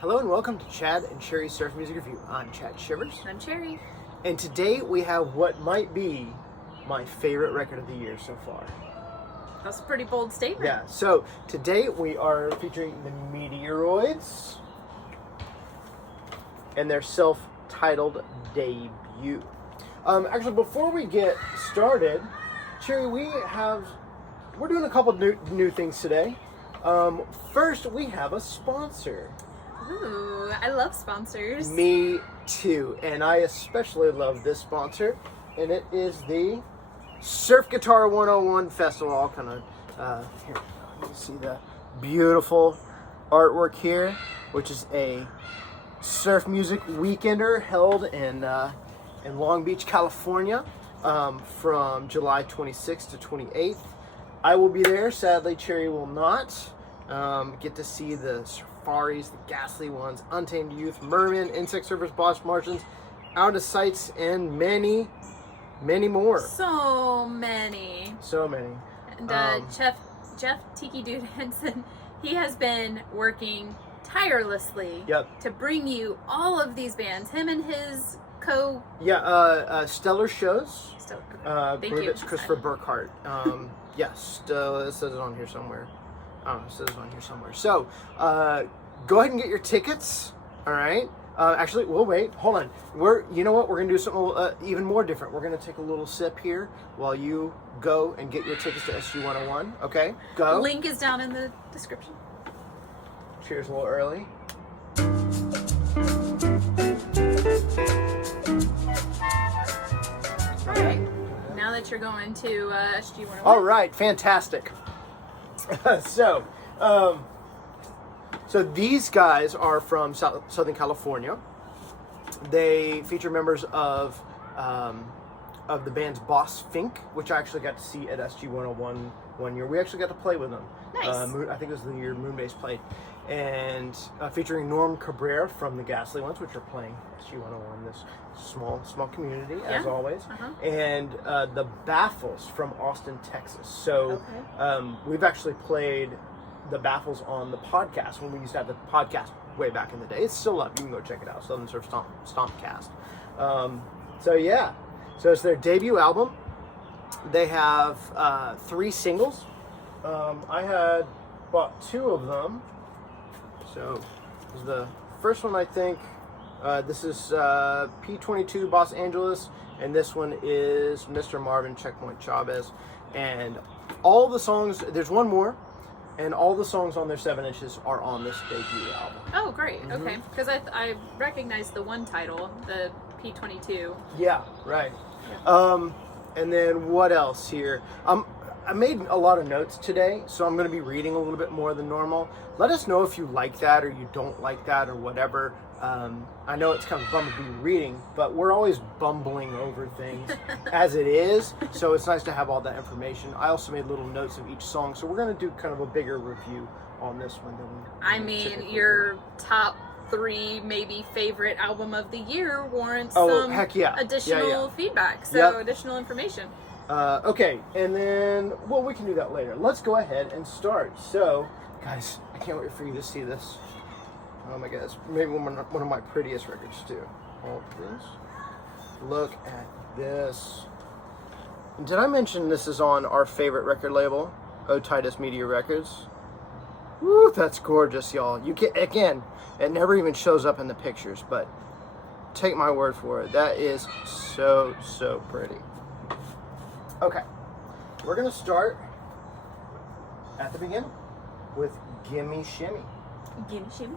Hello and welcome to Chad and Cherry's Surf Music Review. I'm Chad Shivers. I'm Cherry. And today we have what might be my favorite record of the year so far. That's a pretty bold statement. Yeah, so today we are featuring the Meteoroids and their self-titled debut. Actually, before we get started, Cherry, we're doing a couple new things today. First, we have a sponsor. Ooh, I love sponsors. Me too, and I especially love this sponsor, and it is the Surf Guitar 101 Festival. I'll kind of here. Let me see the beautiful artwork here, which is a surf music weekender held in Long Beach, California, from July 26th to 28th. I will be there. Sadly, Cherry will not. Get to see the safaris, the ghastly ones, untamed youth, mermen, insect surfers, boss Martians, out of sights, and many more. So many. And Jeff Tiki Dude Henson, he has been working tirelessly to bring you all of these bands. Him and his Stellar Shows. Thank you. It's Christopher Burkhart. Yes, it says it on here somewhere. It says it on here somewhere. So, go ahead and get your tickets. All right. Actually, we'll wait. Hold on. You know what? We're gonna do something even more different. We're gonna take a little sip here while you go and get your tickets to SG 101. Okay. Go. Link is down in the description. Cheers a little early. All right. Now that you're going to SG 101. All right. Fantastic. So these guys are from Southern California. They feature members of the band's Boss Fink, which I actually got to see at SG 101 one year. We actually got to play with them. Nice. I think it was the year Moonbase played. And featuring Norm Cabrera from the Ghastly Ones, which are playing SG 101, this small community, as always. And the Baffles from Austin, Texas. So we've actually played the Baffles on the podcast when we used to have the podcast way back in the day. It's still up. You can go check it out. Southern Surf Stompcast. So it's their debut album. They have 3 singles. I had bought 2 of them. So the first one, I think, this is P22 Los Angeles, and this one is Mr. Marvin Checkpoint Chavez. And all the songs, there's one more, and all the songs on their 7 inches are on this debut album. Oh, great. Okay. Because I recognize the one title, the P22. Yeah, right. Yeah. And then what else here? I made a lot of notes today, so I'm going to be reading a little bit more than normal. Let us know if you like that or you don't like that or whatever. I know it's kind of bummed to be reading, but we're always bumbling over things as it is, so it's nice to have all that information. I also made little notes of each song, so we're going to do kind of a bigger review on this one than we your top 3 maybe favorite album of the year warrants additional feedback, additional information. Okay, and then, well, we can do that later. Let's go ahead and start. So, guys, I can't wait for you to see this. Oh my goodness, maybe one of my prettiest records too. Hold this. Look at this. Did I mention this is on our favorite record label, Otitis Media Records? Woo, that's gorgeous, y'all. You get, again, it never even shows up in the pictures, but take my word for it. That is so pretty. Okay, we're gonna start at the beginning with Gimmie Shimmy. Gimmie Shimmy.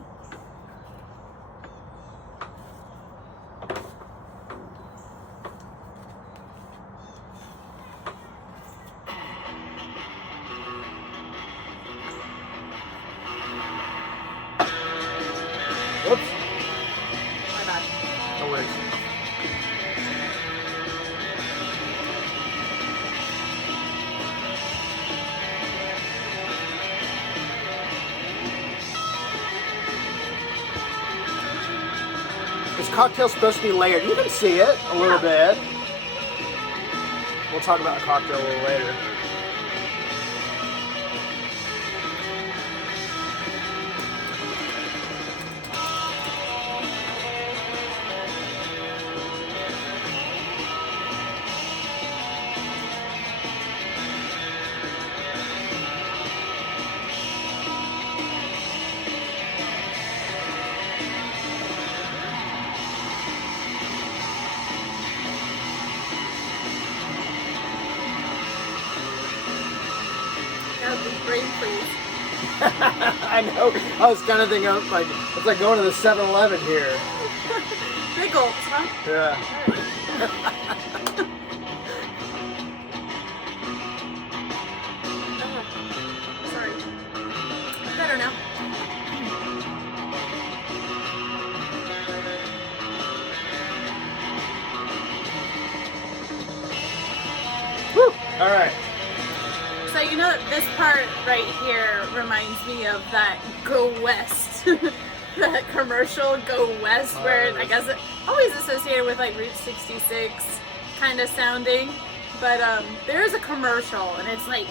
Whoops. My bad. No worries. This cocktail's supposed to be layered. You can see it a little bit. We'll talk about the cocktail a little later. brain freeze. I know. I was kind of thinking, like, it's like going to the 7-Eleven here. Big gulps, huh? Yeah. Sorry. Better now. Woo! All right. So you know this part right here reminds me of that Go West, that commercial Go West, where I guess it always associated with like Route 66 kind of sounding, but there is a commercial and it's like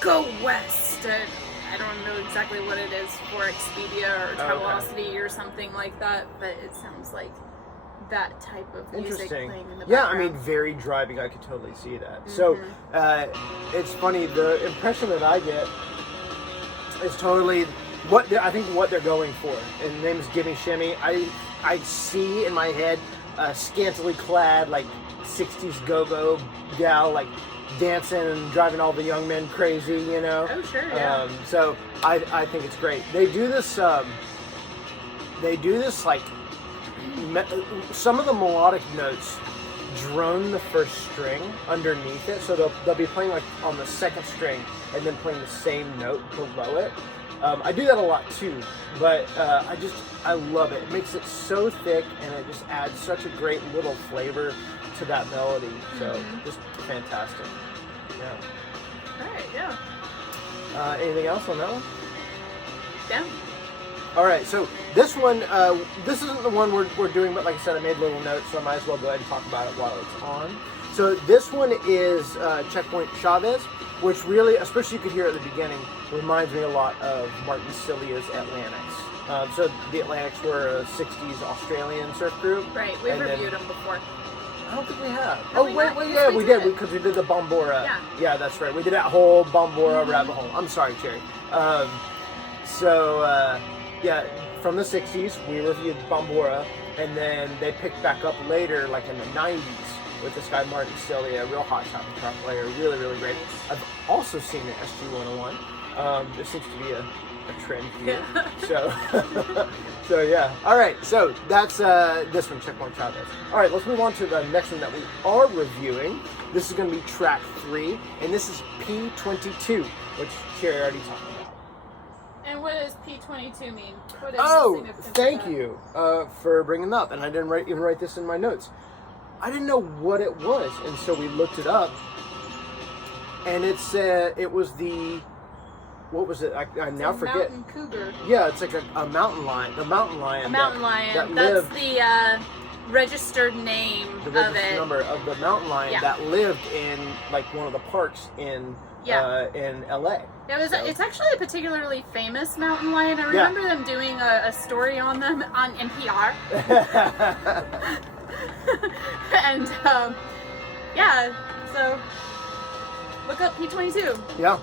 Go West. And I don't know exactly what it is for Expedia or Travelocity or something like that, but it sounds like that type of music playing in the background. Yeah, I mean, very driving. I could totally see that. So it's funny. The impression that I get is totally I think what they're going for. And the name is Gimmie Shimmy. I see in my head a scantily clad, like 60s go-go gal, like dancing and driving all the young men crazy. You know. Oh sure. Yeah. So I think it's great. They do this. Like. Some of the melodic notes drone the first string underneath it, so they'll be playing like on the second string and then playing the same note below it. I do that a lot too, but I love it. It makes it so thick and it just adds such a great little flavor to that melody. So just fantastic. Yeah. All right. Yeah. Anything else on that one? Yeah. All right, so this one, this isn't the one we're doing, but like I said, I made little notes, so I might as well go ahead and talk about it while it's on. So this one is Checkpoint Chavez, which really, especially you could hear at the beginning, reminds me a lot of Martin Cilia's Atlantics. So the Atlantics were a 60s Australian surf group. Right, we've reviewed them before. I don't think we have. No, wait, yeah, we did, because we did the Bombora. Yeah, that's right. We did that whole Bombora rabbit hole. I'm sorry, Cherry. Yeah, from the 60s, we reviewed Bombora, and then they picked back up later, like in the 90s, with this guy Martin Cilia, a real hot shot guitar player, really, really great. I've also seen the SG-101. There seems to be a trend here. So yeah. All right, so that's this one, Checkpoint Chavez. All right, let's move on to the next one that we are reviewing. This is going to be track 3, and this is P22, which Cherry already talked about. And what does P22 mean? What is thank you for bringing it up. And I didn't even write this in my notes. I didn't know what it was, and so we looked it up. And it said it was the, what was it? I now forget. Mountain cougar. Yeah, it's like a mountain lion. The mountain lion. A mountain lion. That's lived, the registered name the registered number of the mountain lion that lived in like one of the parks in LA. It's actually a particularly famous mountain lion. I remember them doing a story on them on NPR. And so look up P22. Yeah.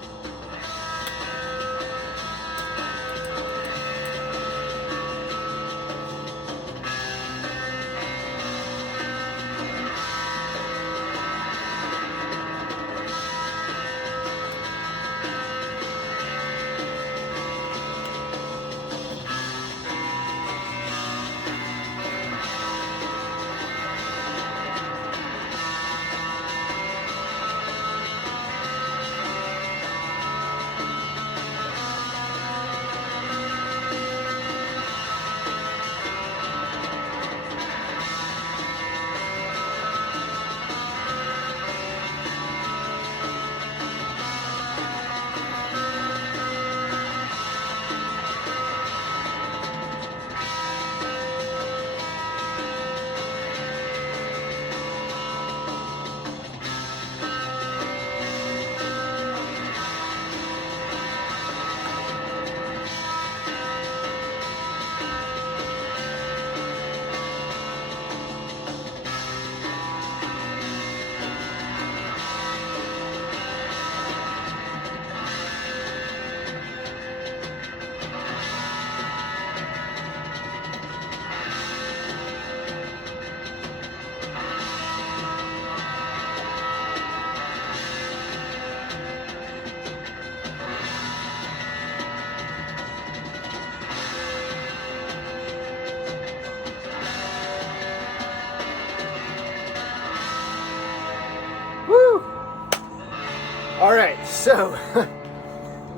So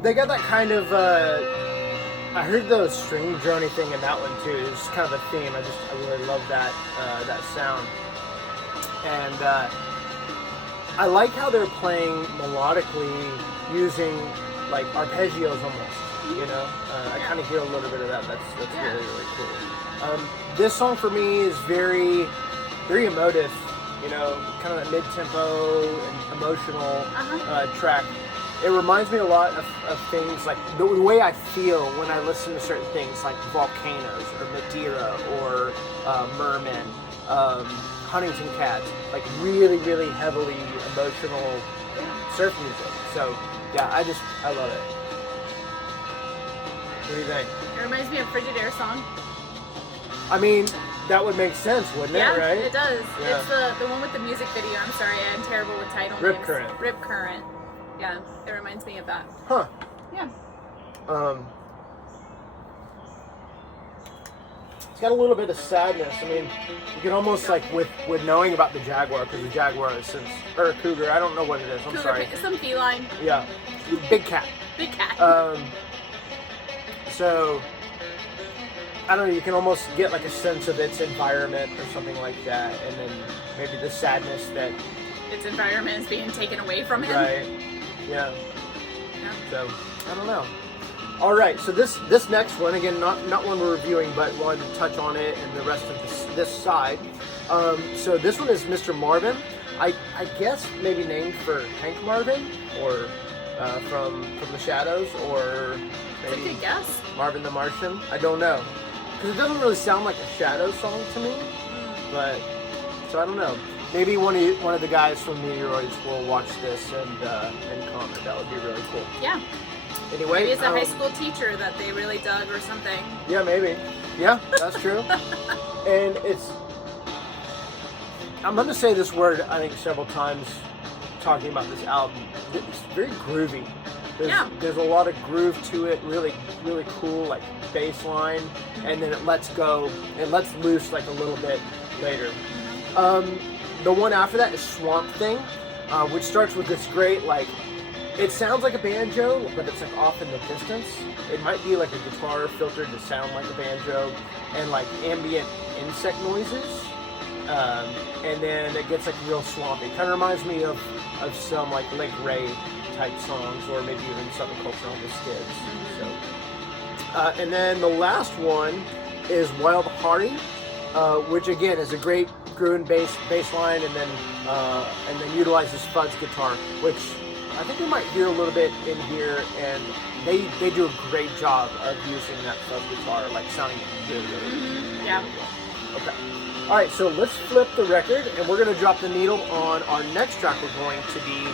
they got that kind of. I heard the string drony thing in that one too. It's kind of a theme. I really love that that sound. And I like how they're playing melodically using like arpeggios almost. You know, I kind of hear a little bit of that. That's really cool. This song for me is very emotive. You know, kind of that mid-tempo and emotional track. It reminds me a lot of things like the way I feel when I listen to certain things like volcanoes or Madeira or mermen, Huntington Cats, like really, really heavily emotional surf music. So yeah, I love it. What do you think? It reminds me of Frigidaire song. I mean, that would make sense, wouldn't it, right? Yeah, it does. Yeah. It's the one with the music video. I'm sorry, I'm terrible with title names. Rip Current. Yeah, it reminds me of that. Huh. Yeah. It's got a little bit of sadness. I mean, you can almost like with knowing about the jaguar, because the jaguar is or a cougar. I don't know what it is. I'm sorry. Some feline. Yeah. Big cat. Big cat. So I don't know. You can almost get like a sense of its environment or something like that, and then maybe the sadness that its environment is being taken away from him. Right. Yeah. So I don't know. All right. So this next one, again, not one we're reviewing, but wanted to touch on it and the rest of this side. So this one is Mr. Marvin. I guess maybe named for Hank Marvin or from the Shadows, or maybe That's a good guess. Marvin the Martian. I don't know, because it doesn't really sound like a Shadows song to me. But so I don't know. Maybe one of the guys from Meteoroids will watch this and comment. That would be really cool. Yeah. Anyway, maybe it's a high school teacher that they really dug or something. Yeah, maybe. Yeah, that's true. And I'm going to say this word, I think, several times talking about this album. It's very groovy. There's a lot of groove to it, really, really cool, like bass line, and then it lets loose like a little bit later. The one after that is Swamp Thing, which starts with this great, like, it sounds like a banjo, but it's like off in the distance. It might be like a guitar filtered to sound like a banjo, and like ambient insect noises. And then it gets like real swampy. Kind of reminds me of some like Lake Ray type songs, or maybe even Southern Culture on the Skids. So, and then the last one is Wild Hardy, which again is a great groove bass line, and then utilizes fuzz guitar, which I think we might hear a little bit in here, and they do a great job of using that fuzz guitar, like sounding really, really yeah. Okay. All right, so let's flip the record, and we're going to drop the needle on our next track we're going to be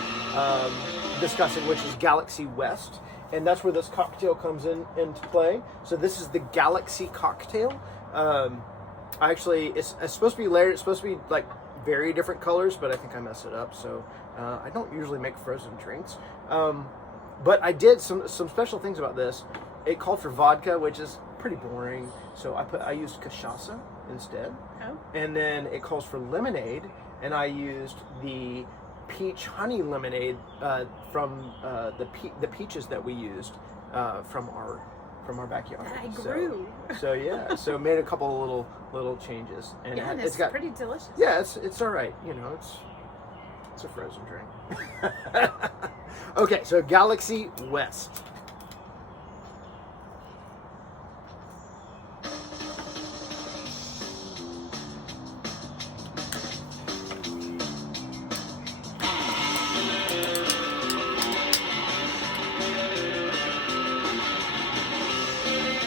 discussing, which is Galaxy West, and that's where this cocktail comes into play. So this is the Galaxy cocktail. Actually, it's supposed to be layered. It's supposed to be like very different colors, but I think I messed it up. So I don't usually make frozen drinks, but I did some special things about this. It called for vodka, which is pretty boring, so I used cachaça instead. Oh. And then it calls for lemonade, and I used the peach honey lemonade from the peaches that we used from our backyard. That I grew. So yeah, so made a couple of little changes, and yeah, it's got pretty delicious. Yeah, it's all right. You know, it's a frozen drink. Okay, so Galaxy West.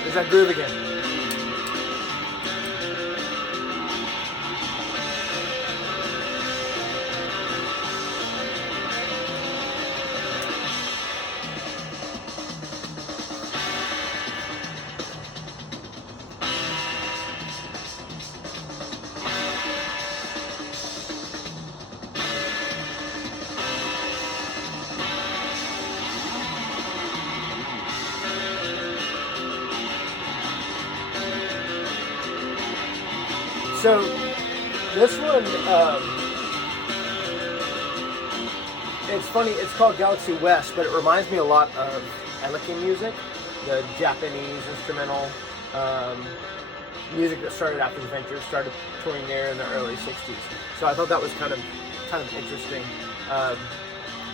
There's that groove again. So this one, it's funny. It's called Galaxy West, but it reminds me a lot of Eleki music, the Japanese instrumental music that started after the Ventures, started touring there in the early '60s. So I thought that was kind of interesting.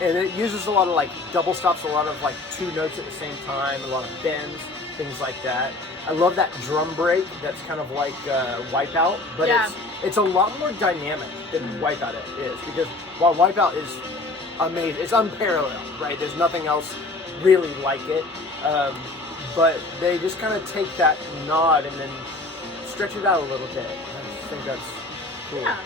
And it uses a lot of like double stops, a lot of like two notes at the same time, a lot of bends, things like that. I love that drum break that's kind of like Wipeout, but it's a lot more dynamic than Wipeout is, because while Wipeout is amazing, it's unparalleled, right? There's nothing else really like it, but they just kind of take that nod and then stretch it out a little bit. I just think that's cool. Yeah.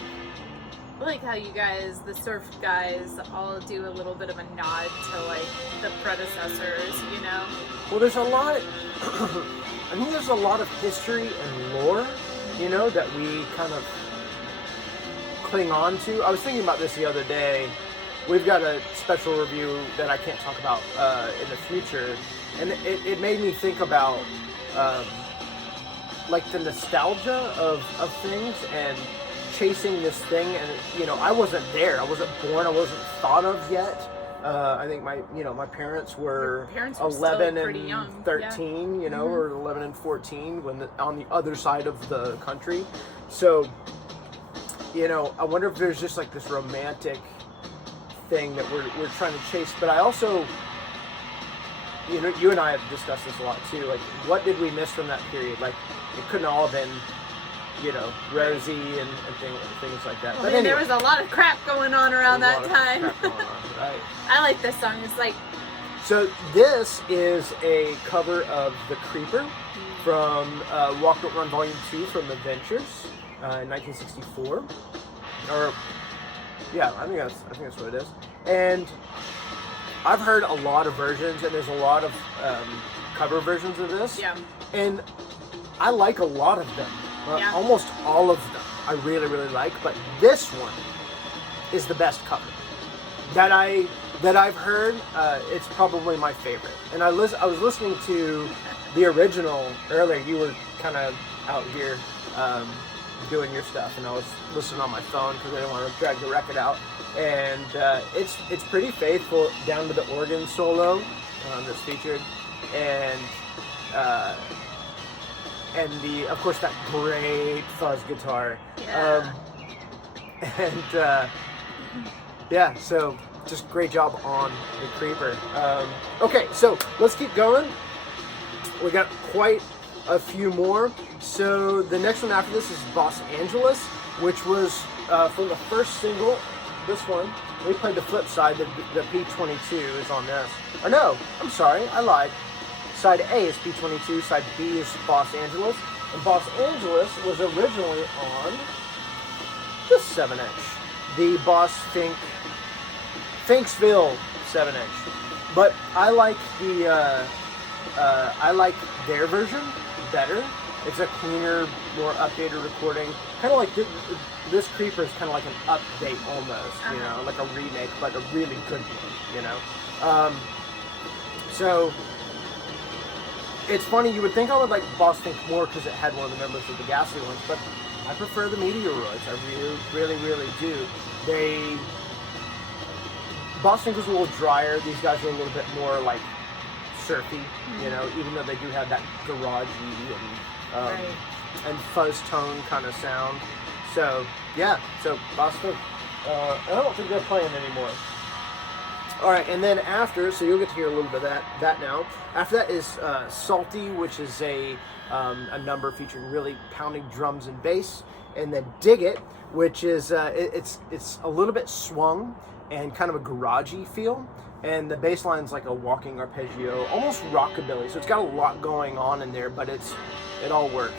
I like how you guys, the surf guys, all do a little bit of a nod to like the predecessors, you know? Well, there's a lot, I think there's a lot of history and lore, you know, that we kind of cling on to. I was thinking about this the other day. We've got a special review that I can't talk about in the future, and it made me think about like the nostalgia of things and chasing this thing. And you know, I wasn't there, I wasn't born, I wasn't thought of yet. I think my parents were 11 and young. 13, you know, or 11 and 14 when on the other side of the country. So, you know, I wonder if there's just like this romantic thing that we're trying to chase. But I also, you know, you and I have discussed this a lot too. Like, what did we miss from that period? Like, it couldn't all have been, you know, rosy and things like that. Well, but I mean, anyway, there was a lot of crap going on around that time. Right. I like this song. It's like... So this is a cover of The Creeper from Walk Don't Run Volume 2 from The Ventures in 1964. Or, yeah, I think that's what it is. And I've heard a lot of versions, and there's a lot of cover versions of this. Yeah. And I like a lot of them. Almost all of them I really, really like, but this one is the best cover that I've heard. It's probably my favorite. And I was listening to the original earlier. You were kind of out here doing your stuff, and I was listening on my phone because I didn't want to drag the record out. And it's pretty faithful down to the organ solo that's featured, and of course that great fuzz guitar. Yeah. So just great job on The Creeper. Okay, so let's keep going. We got quite a few more. So the next one after this is Los Angeles, which was from the first single. This one, we played the flip side. The P22 is on this. Or no, I'm sorry, I lied. Side A is P22, side B is Los Angeles. And Los Angeles was originally on this 7-inch. The Boss Finksville 7-inch. But I like their version better. It's a cleaner, more updated recording. Kind of like this Creeper is kind of like an update almost, you know, like a remake, but a really good one, you know. So it's funny, you would think I would like Boss Fink more because it had one of the members of the Ghastly Ones, but I prefer the Meteoroids. I really, really do. Boss Fink was a little drier. These guys are a little bit more like surfy, you know, even though they do have that garagey and fuzz tone kind of sound. So yeah, so Boss Fink. I don't think they're playing anymore. All right, and then after, so you'll get to hear a little bit of that now. After that is Salty, which is a number featuring really pounding drums and bass, and then Dig It, which is it's a little bit swung and kind of a garagey feel, and the bass line's like a walking arpeggio, almost rockabilly. So it's got a lot going on in there, but it all works.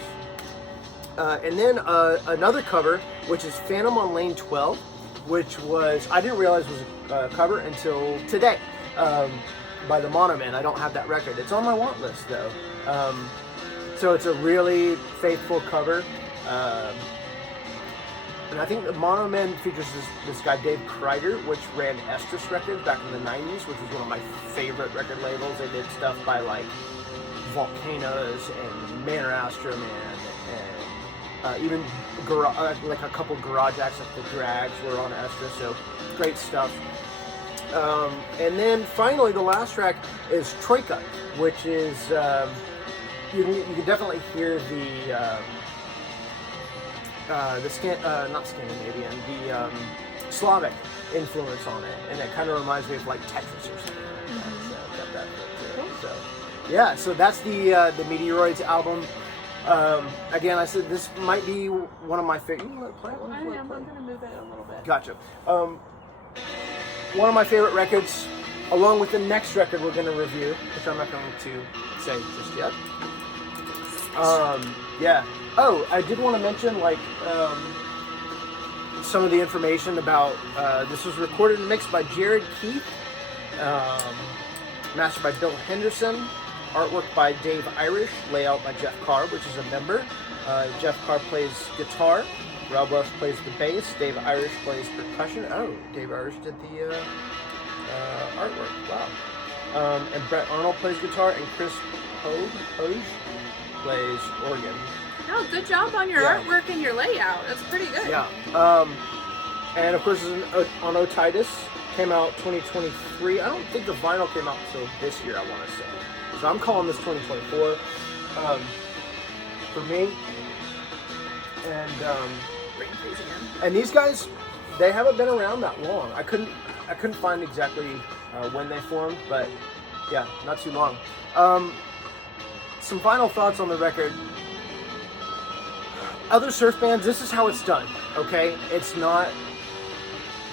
And then another cover, which is Phantom on Lane 12. Which I didn't realize was a cover until today, by the Mono Man. I don't have that record. It's on my want list though. So it's a really faithful cover. And I think the Mono Man features this guy, Dave Kreider, which ran Estrus Records back in the 90s, which was one of my favorite record labels. They did stuff by like Volcanoes and Manor Astrum and even like a couple garage acts like the Drags were on Estra, so great stuff. And then finally, the last track is Troika, which is you can definitely hear not Scandinavian, the Slavic influence on it, and it kind of reminds me of like Tetris or something. So got that too. So yeah, so that's the Meteoroids album. Again, I said this might be one of my favorite. You want to play it? I am. I'm gonna move it a little bit. Gotcha. One of my favorite records, along with the next record we're going to review, which I'm not going to say just yet. Yeah. Oh, I did want to mention, like, some of the information about, this was recorded and mixed by Jared Keith, mastered by Bill Henderson, artwork by Dave Irish, layout by Jeff Carr, which is a member. Jeff Carr plays guitar, Rob Welsh plays the bass, Dave Irish plays percussion. Oh, Dave Irish did the artwork, wow. And Brett Arnold plays guitar, and Chris Hoge plays organ. Oh, good job on your artwork and your layout. That's pretty good. Yeah. And of course, it's on Otitis. Came out 2023. I don't think the vinyl came out until this year, I want to say. So I'm calling this 2024 for me. And these guys, they haven't been around that long. I couldn't find exactly when they formed, but yeah, not too long. Some final thoughts on the record. Other surf bands, this is how it's done, okay? It's not,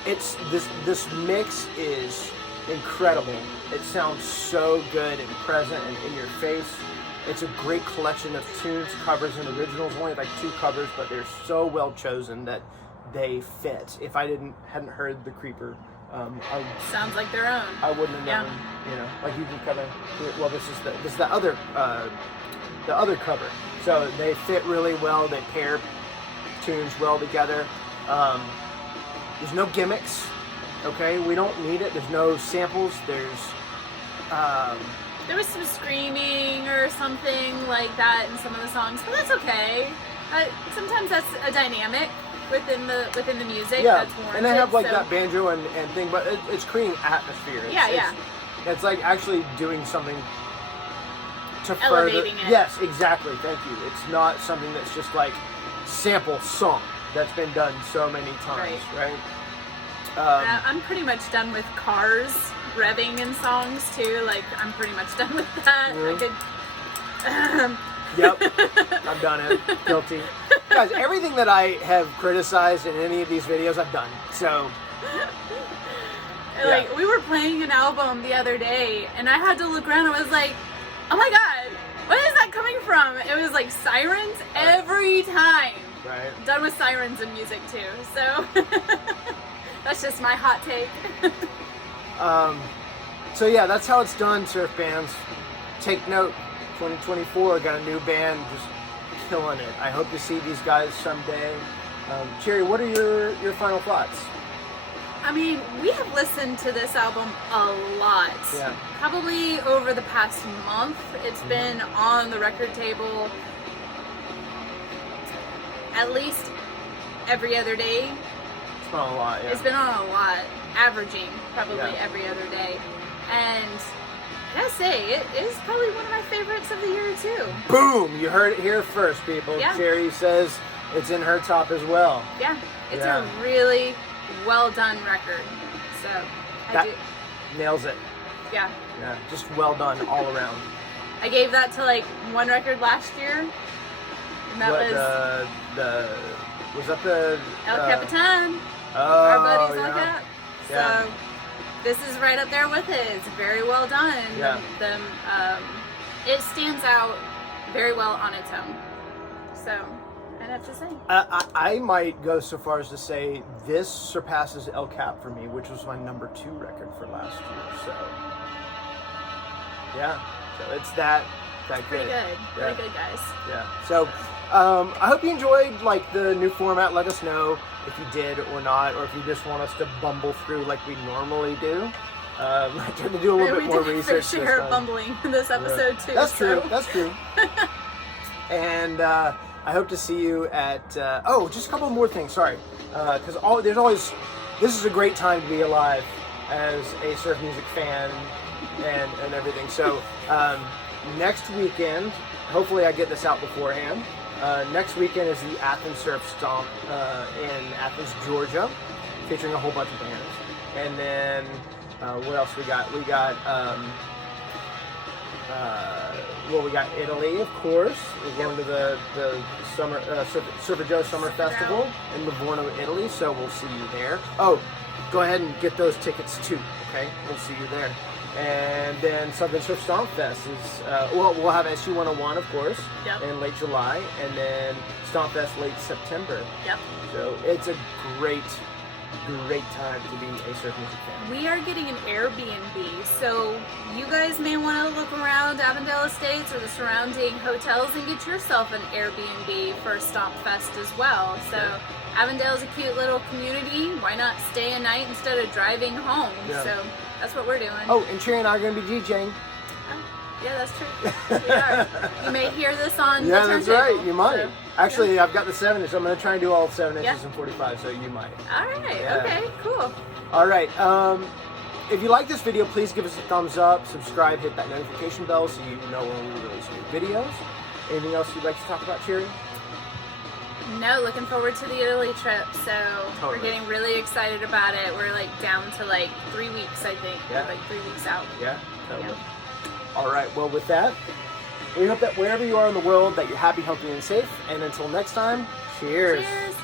it's, this mix is incredible. It sounds so good and present and in your face. It's a great collection of tunes, covers, and originals. Only like 2 covers, but they're so well chosen that they fit. If I hadn't heard The Creeper, sounds like their own. I wouldn't have known. You know, like you can kind of. Well, this is the other cover. So they fit really well. They pair tunes well together. There's no gimmicks. Okay, we don't need it. There's no samples. There was some screaming or something like that in some of the songs, but that's okay. Sometimes that's a dynamic within the music. Yeah, that's warranted, and they have like that banjo and thing, but it's creating atmosphere. It's like actually doing something to elevating further. It. Yes, exactly. Thank you. It's not something that's just like sample song that's been done so many times, right? I'm pretty much done with Cars revving in songs too. Like I'm pretty much done with that. Mm-hmm. Yep, I've done it. Guilty. Guys, everything that I have criticized in any of these videos, I've done. So, like we were playing an album the other day, and I had to look around. And I was like, "Oh my god, what is that coming from?" It was like sirens every time. Right. I'm done with sirens in music too. So that's just my hot take. So yeah, that's how it's done, surf bands. Take note, 2024, got a new band, just killing it. I hope to see these guys someday. Cherry, what are your final thoughts? I mean, we have listened to this album a lot. Yeah. Probably over the past month. It's been on the record table at least every other day. It's been on a lot, yeah. It's been on a lot, averaging probably every other day. And I gotta say, it is probably one of my favorites of the year too. Boom! You heard it here first, people. Yeah. Cherry says it's in her top as well. Yeah, it's a really well done record. So that nails it. Yeah. Yeah, just well done all around. I gave that to like one record last year. And that was that the El Capitan. Oh, our buddies like that. Yeah. So this is right up there with it. It's very well done. Yeah. It stands out very well on its own. So I'd have to say. I might go so far as to say this surpasses El Cap for me, which was my number 2 record for last year. So yeah, so it's that good. Pretty good. Pretty good, guys. Yeah. So I hope you enjoyed like the new format. Let us know if you did or not, or if you just want us to bumble through like we normally do. I tried to do a little bit more research. We did share bumbling in this episode too. That's true. That's true. And I hope to see you at. Just a couple more things. Sorry, because there's always. This is a great time to be alive. as a surf music fan and everything. So next weekend, hopefully I get this out beforehand. Next weekend is the Athens Surf Stomp in Athens, Georgia, featuring a whole bunch of bands. And then what else we got? We got we got Italy, of course. We're going to the summer Surfer Joe Summer Festival in Livorno, Italy. So we'll see you there. Oh, go ahead and get those tickets too. Okay, we'll see you there. And then Southern Surf Stomp Fest is we'll have SU 101, of course, in late July, and then Stomp Fest late September. Yep. So it's a great time to be a surf music fan. We are getting an Airbnb, so you guys may want to look around Avondale Estates or the surrounding hotels and get yourself an Airbnb for Stomp Fest as well. So Avondale's a cute little community. Why not stay a night instead of driving home? Yeah. So that's what we're doing. Oh, and Cherry and I are going to be DJing. Yeah, that's true. We are. You may hear this on the turntable. Yeah, that's right. You might. So, actually, I've got the 7-inch. I'm going to try and do all 7 inches and 45, so you might. All right. Yeah. Okay, cool. All right. If you like this video, please give us a thumbs up, subscribe, hit that notification bell so you know when we release new videos. Anything else you'd like to talk about, Cherry? No, looking forward to the Italy trip. So we're getting really excited about it. We're like down to like 3 weeks, I think. Yeah. We're like 3 weeks out. Yeah, totally. Yeah. All right, well, with that, we hope that wherever you are in the world that you're happy, healthy, and safe. And until next time, cheers. Cheers.